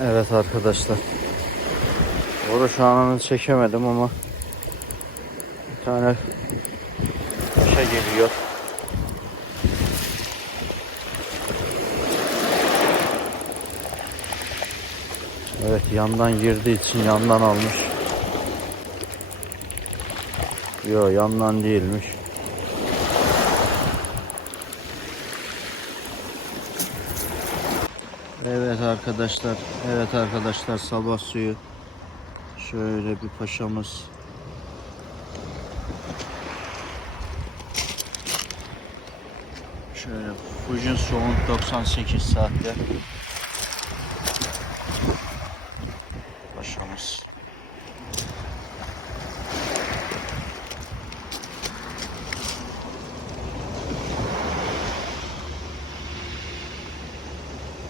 Evet arkadaşlar. Orada şu anını çekemedim ama bir tane şey geliyor. Evet yandan girdiği için yandan almış. Yo yandan değilmiş. Evet arkadaşlar, evet arkadaşlar sabah suyu şöyle bir paşamız. Şöyle Fujin Soğun 98 saatte paşamız.